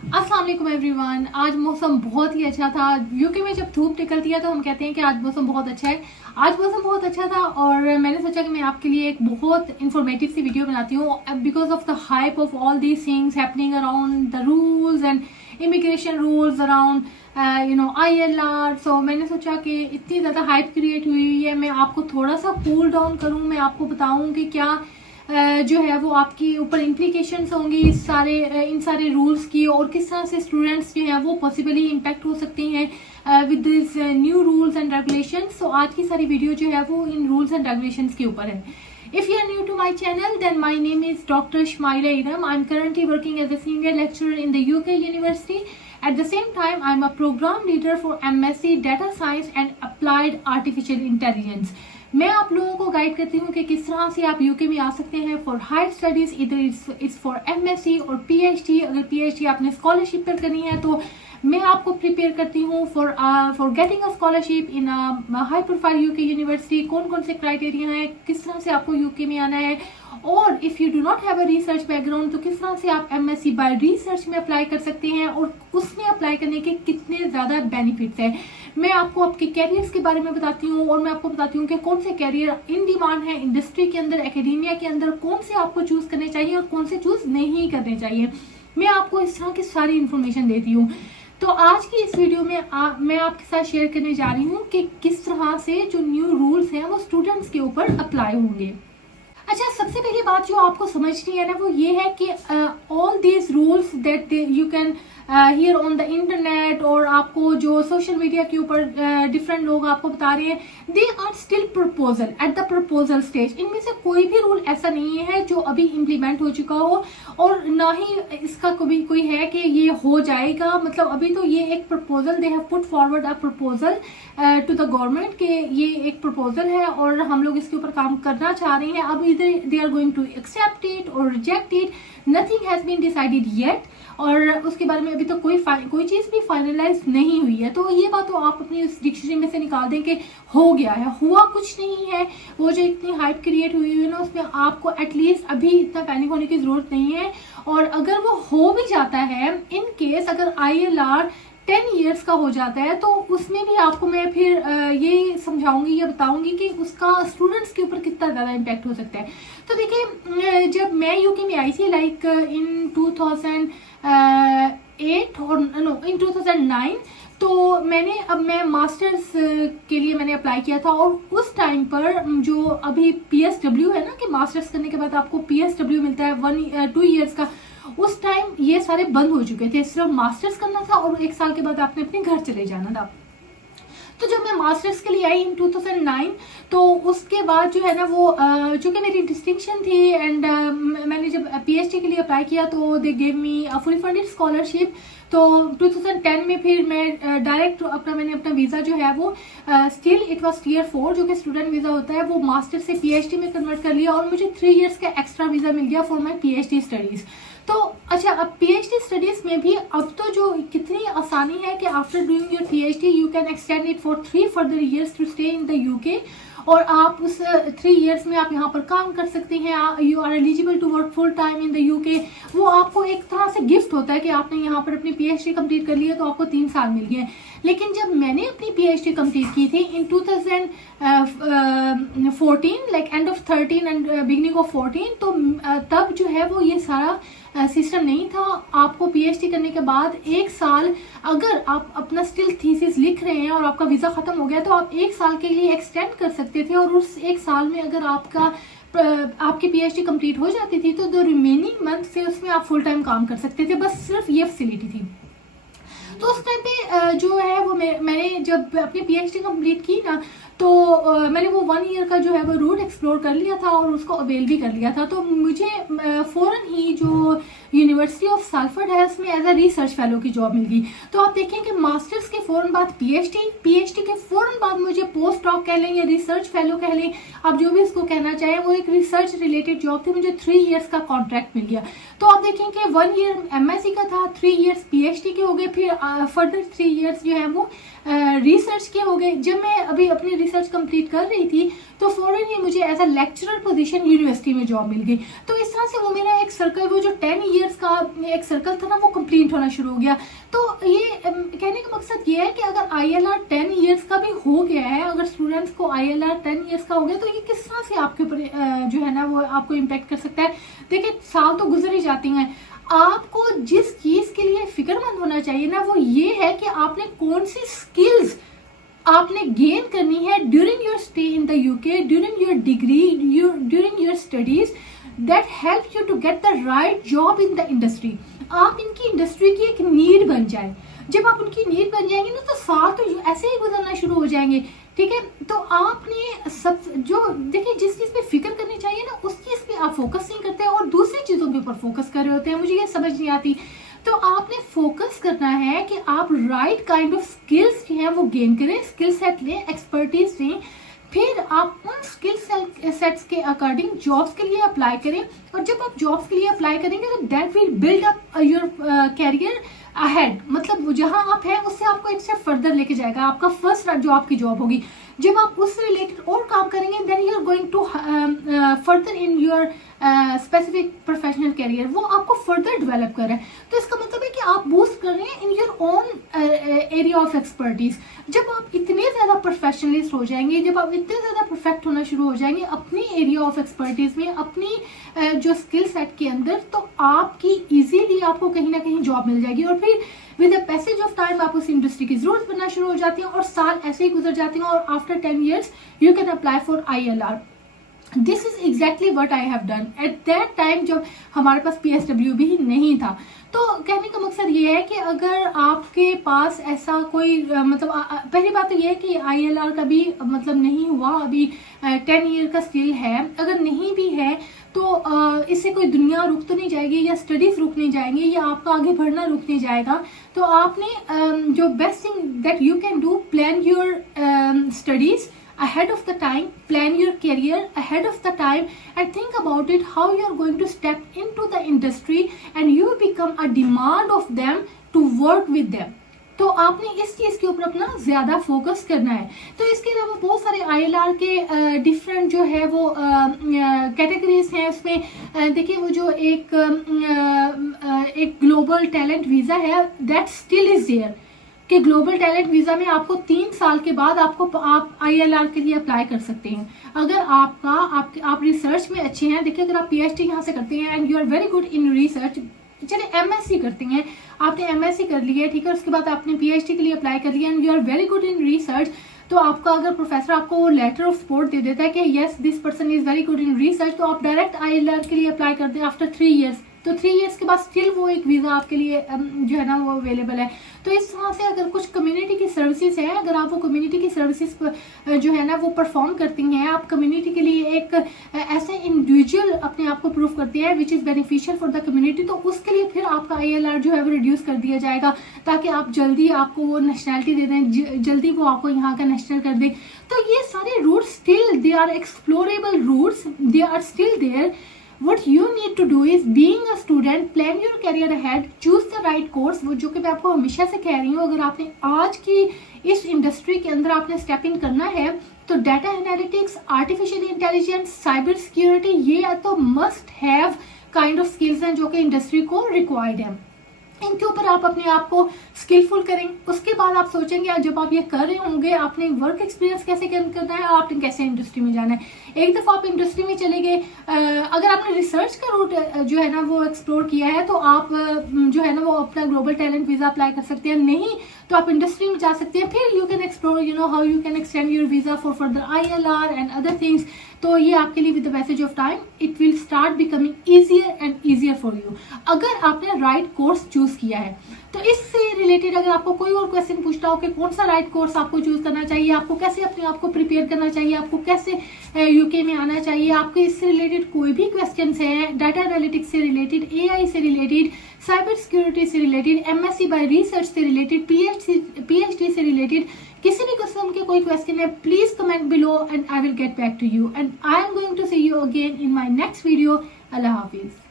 अस्सलाम वालेकुम एवरीवन। आज मौसम बहुत ही अच्छा था। यूके में जब धूप निकलती है तो हम कहते हैं कि आज मौसम बहुत अच्छा है। आज मौसम बहुत अच्छा था और मैंने सोचा कि मैं आपके लिए एक बहुत इंफॉर्मेटिव सी वीडियो बनाती हूँ because of the hype of all these things happening around the rules and immigration rules around ILR। सो मैंने सोचा कि इतनी ज़्यादा हाइप क्रिएट हुई है, मैं आपको थोड़ा सा कूल डाउन करूँ, मैं आपको बताऊँ कि क्या जो है वो आपके ऊपर इम्प्लीकेशंस होंगी इन सारे रूल्स की, और किस तरह से स्टूडेंट्स जो है वो पॉसिबली इम्पैक्ट हो सकते हैं with this new rules and regulations. So आज की सारी वीडियो जो है वो इन रूल्स एंड रेगुलेशंस के ऊपर है। If you are new to my channel, then my name is Dr. Shmaila Idam. I'm currently working as a senior lecturer in the UK University. At the same time, I'm a program leader for MSc Data Science and Applied Artificial Intelligence. मैं आप लोगों को guide करती हूँ कि किस तरह से आप यूके में आ सकते हैं फॉर हायर स्टडीज, इधर इट्स फॉर MSc और PhD। अगर PhD आपने स्कॉलरशिप पर करनी है तो मैं आपको प्रिपेयर करती हूँ for getting a scholarship in high profile UK university. कौन कौन से क्राइटेरिया हैं, किस तरह से आपको यूके में आना है, और if you do not have a research background तो किस तरह से आप MSc बाय रिसर्च में अप्लाई कर सकते हैं और उसमें अप्लाई करने के कितने ज़्यादा बेनिफिट्स हैं। मैं आपको आपके कैरियर्स के बारे में बताती हूँ और मैं आपको बताती हूँ कि कौन से कैरियर इन डिमांड है इंडस्ट्री के अंदर, एकेडेमिया के अंदर, कौन से आपको चूज करने चाहिए और कौन से चूज नहीं करने चाहिए। मैं आपको इस तरह की सारी इन्फॉर्मेशन देती हूँ। तो आज की इस वीडियो में मैं आपके साथ शेयर करने जा रही हूँ कि किस तरह से जो न्यू रूल्स हैं वो स्टूडेंट्स के ऊपर अप्लाई होंगे। अच्छा, सबसे पहली बात जो आपको समझनी है ना वो ये है कि all these rules that you can hear on the internet, और आपको जो सोशल मीडिया के ऊपर डिफरेंट लोग आपको बता रहे हैं, they are still proposal at the proposal stage. इनमें से कोई भी रूल ऐसा नहीं है जो अभी इम्प्लीमेंट हो चुका हो, और ना ही इसका कभी कोई है कि ये हो जाएगा। मतलब अभी तो ये एक proposal, they have put forward a proposal to the government कि ये एक प्रपोजल है और हम लोग इसके ऊपर काम करना चाह रहे हैं। अब इधर they are going to accept it और reject it, nothing has been decided yet, और उसके बारे में अभी तो कोई चीज भी फाइनलाइज नहीं हुई है। तो ये बात तो आप अपनी उस डिक्शनरी में से निकाल दें कि हो गया है, हुआ कुछ नहीं है। वो जो इतनी हाइप क्रिएट हुई है ना उसमें आपको एटलीस्ट अभी इतना पैनिक होने की जरूरत नहीं है। और अगर वो हो भी जाता है, इन केस अगर ILR 10 इयर्स का हो जाता है तो उसमें भी आपको मैं फिर ये समझाऊंगी, ये बताऊंगी कि उसका स्टूडेंट्स के ऊपर कितना ज़्यादा इम्पैक्ट हो सकता है। तो देखिए, जब मैं यूके में आई थी लाइक इन 2008 और इन 2009, तो मैं मास्टर्स के लिए मैंने अप्लाई किया था, और उस टाइम पर जो अभी PSW है ना कि मास्टर्स करने के बाद आपको PSW मिलता है 2 इयर्स का, उस टाइम ये सारे बंद हो चुके थे। सिर्फ मास्टर्स करना था और 1 साल के बाद आपने अपने घर चले जाना था। तो जब मैं मास्टर्स के लिए आई इन 2009, तो उसके बाद जो है ना वो चूंकि मेरी डिस्टिंक्शन थी एंड मैंने जब PhD के लिए अप्लाई किया तो they gave me a fully funded scholarship. तो 2010 में फिर मैं डायरेक्ट मैंने अपना वीज़ा जो है वो स्टिल इट वाज Tier 4 जो कि स्टूडेंट वीज़ा होता है, वो मास्टर से PhD में कन्वर्ट कर लिया और मुझे 3 इयर्स का एक्स्ट्रा वीज़ा मिल गया फॉर माई PhD स्टडीज़। तो अच्छा, अब PhD स्टडीज में भी अब तो जो कितनी आसानी है कि after doing your PhD you can extend it for 3 further years to stay in the UK, और आप उस 3 इयर्स में आप यहाँ पर काम कर सकते हैं। You are eligible to work full time in the UK। वो आपको एक तरह से गिफ्ट होता है कि आपने यहाँ पर अपनी PhD कंप्लीट कर लिया तो आपको 3 साल मिल गए। लेकिन जब मैंने अपनी PhD कंप्लीट की थी इन 2014 like end of 13 and beginning of 14, तो तब जो है वो ये सारा सिस्टम नहीं था। आपको PhD करने के बाद 1 साल अगर आप अपना स्टिल थीसिस लिख रहे हैं और आपका वीज़ा ख़त्म हो गया तो आप 1 साल के लिए एक्सटेंड कर सकते थे, और उस 1 साल में अगर आपकी PhD कंप्लीट हो जाती थी तो द रिमेनिंग मंथ से उसमें आप फुल टाइम काम कर सकते थे। बस सिर्फ ये फैसिलिटी थी। तो उस टाइम पे जो है वो मैंने जब अपनी PhD कंप्लीट की ना, तो मैंने वो 1 ईयर का जो है वो रूट एक्सप्लोर कर लिया था और उसको अवेल भी कर लिया था। तो मुझे फौरन ही जो यूनिवर्सिटी ऑफ साल्फर्ड है उसमें एज अ रिसर्च फेलो की जॉब मिल गई। तो आप देखें कि मास्टर्स के फौरन बाद PhD के फौरन बाद मुझे पोस्ट डॉक कह लें या रिसर्च फेलो कह लें, आप जो भी इसको कहना चाहें, वो एक रिसर्च रिलेटेड जॉब थी। मुझे 3 इयर्स का कॉन्ट्रैक्ट मिल गया। तो आप देखें कि 1 ईयर MSc का था, 3 इयर्स PhD के हो गए, फिर फर्दर 3 इयर्स जो है वो रिसर्च के हो गए। जब मैं अभी अपनी रिसर्च कंप्लीट कर रही थी तो फौरन ही मुझे as a lecturer position university में जॉब मिल गई। तो इस तरह से वो मेरा एक सर्कल, वो जो 10 इयर्स का एक सर्कल था ना, वो कंप्लीट होना शुरू हो गया। तो ये कहने का मकसद ये है कि अगर ILR 10 इयर्स का भी हो गया है, अगर स्टूडेंट्स को ILR 10 इयर्स का हो गया, तो ये किस तरह से आपके ऊपर जो है ना वो आपको इम्पेक्ट कर सकता है। देखिए साल तो गुजर ही जाती हैं, आपको जिस चीज के लिए फिक्रमंद होना चाहिए ना वो ये है कि आपने कौन सी स्किल्स आपने गेन करनी है during your stay in the UK, during your degree, during your studies, that help you to get the right job in the industry. आप इनकी इंडस्ट्री की एक नीड बन जाए। जब आप उनकी नीड बन जाएंगे ना तो साल तो ऐसे ही गुजरना शुरू हो जाएंगे, ठीक है। तो आपने सब जो देखिए जिस चीज पे फिक्र करनी चाहिए ना उस चीज पे आप फोकस नहीं करते और दूसरी चीजों के ऊपर फोकस कर रहे होते हैं। मुझे ये समझ नहीं आती। तो आपने फोकस करना है कि आप राइट काइंड ऑफ स्किल्स जो है वो गेन करें, स्किल सेट लें, एक्सपर्टीज लें, फिर आप उन स्किल सेट्स के अकॉर्डिंग जॉब्स के लिए अप्लाई करें। और जब आप जॉब्स के लिए अप्लाई करेंगे तो that will build up your career ahead, मतलब जहां आप हैं उससे आपको एक स्टेप फर्दर लेके जाएगा। आपका फर्स्ट जो आपकी जॉब होगी, जब आप उससे रिलेटेड और काम करेंगे then you are going to further in your specific professional career, वो आपको फर्दर डेवलप कर रहा है। तो इसका मतलब है कि आप बूस्ट कर रहे हैं in your own area of expertise. जब आप इतने ज्यादा प्रोफेशनलिस्ट हो जाएंगे, जब आप इतने ज्यादा परफेक्ट होना शुरू हो जाएंगे अपनी एरिया ऑफ एक्सपर्टीज में, अपनी जो स्किल सेट के अंदर, तो आपकी इजीली आपको कहीं ना कहीं जॉब मिल जाएगी। और फिर with the passage of time आप उस इंडस्ट्री की जरूरत बनना शुरू हो जाती है और साल ऐसे ही गुजर जाते हैं और after 10 years you can apply for ILR। This is exactly what I have done at that time, जब हमारे पास PSW भी नहीं था। तो कहने का मकसद ये है कि अगर आपके पास ऐसा कोई मतलब पहली बात तो ये है कि ILR का भी मतलब नहीं हुआ, अभी 10 ईयर का स्किल है। अगर नहीं भी है तो इससे कोई दुनिया रुक तो नहीं जाएगी या स्टडीज रुक नहीं जाएंगी या आपका आगे बढ़ना रुक नहीं जाएगा। तो आपने जो best thing that you can do, plan your studies ahead of the time, plan your career ahead of the time and think about it how you are going to step into the industry and you become a demand of them to work with them। तो आपने इस चीज के ऊपर अपना ज्यादा focus करना है। तो इसके अलावा बहुत सारे ILR के डिफरेंट जो है वो कैटेगरीज हैं। उसमें देखिए वो जो एक ग्लोबल टैलेंट वीजा है दैट स्टिल इज देयर, कि ग्लोबल टैलेंट वीजा में आपको 3 साल के बाद आप ILR के लिए अप्लाई कर सकते हैं। अगर आप रिसर्च में अच्छे हैं, देखिए अगर आप PhD यहाँ से करते हैं and you are very good in research, चलिए MSc करते हैं, आपने MSc कर लिया है, ठीक है, उसके बाद आपने PhD के लिए अप्लाई कर लिया and you are very good in research, तो आपका अगर प्रोफेसर आपको लेटर ऑफ सपोर्ट दे देता है कि yes this person is very good in research, तो आप डायरेक्ट ILR के लिए अप्लाई कर दें आफ्टर 3 years। तो 3 years के बाद स्टिल वो एक वीजा आपके लिए जो है ना वो अवेलेबल है। तो इस तरह से अगर कुछ कम्युनिटी की सर्विसेज है, अगर आप वो कम्युनिटी की सर्विसेज जो है ना वो परफॉर्म करती हैं, आप कम्युनिटी के लिए एक ऐसे इंडिविजुअल अपने आप को प्रूव करते हैं which is beneficial for the community, तो उसके लिए फिर आपका ILR जो है वो रिड्यूस कर दिया जाएगा ताकि आप जल्दी आपको वो नेशनैलिटी दे दें, जल्दी वो आपको यहाँ का नेशनल कर दें। तो ये सारे routes still they are explorable routes, they are still there. What you need to do is being a student, plan your career ahead, choose the right course, वो जो कि मैं आपको हमेशा से कह रही हूँ, अगर आपने आज की इस इंडस्ट्री के अंदर आपने स्टेप इन करना है तो data analytics, artificial intelligence, cyber security, ये तो must have kind of skills हैं जो कि इंडस्ट्री को रिक्वायर्ड है। इनके ऊपर आप अपने आप को स्किलफुल करें। उसके बाद आप सोचेंगे जब आप ये कर रहे होंगे आपने वर्क एक्सपीरियंस कैसे करना है, आपने कैसे इंडस्ट्री में जाना है। एक दफ़ा आप इंडस्ट्री में चले गए, अगर आपने रिसर्च का रूट जो है ना वो एक्सप्लोर किया है तो आप जो है ना वो अपना ग्लोबल टैलेंट वीज़ा अप्लाई कर सकते हैं, नहीं तो आप इंडस्ट्री में जा सकते हैं। फिर you can explore how you can extend your visa for further ILR and other things. तो ये आपके लिए with the passage of time it will start becoming easier and easier for you, अगर आपने राइट कोर्स चूज किया है। तो इससे रिलेटेड अगर आपको कोई और क्वेश्चन पूछता हो कि कौन सा राइट कोर्स आपको चूज करना चाहिए, आपको कैसे अपने आप को प्रिपेयर करना चाहिए, आपको कैसे UK में आना चाहिए, आपके इससे रिलेटेड कोई भी क्वेश्चन है, डाटा एनालिटिक्स से रिलेटेड, AI से रिलेटेड, साइबर सिक्योरिटी से रिलेटेड, MSc बाय रिसर्च से रिलेटेड, PhD से रिलेटेड, किसी भी किस्म के कोई क्वेश्चन है, please comment below and I will get back to you and I am going to see you again in my next video. अल्लाह हाफिज।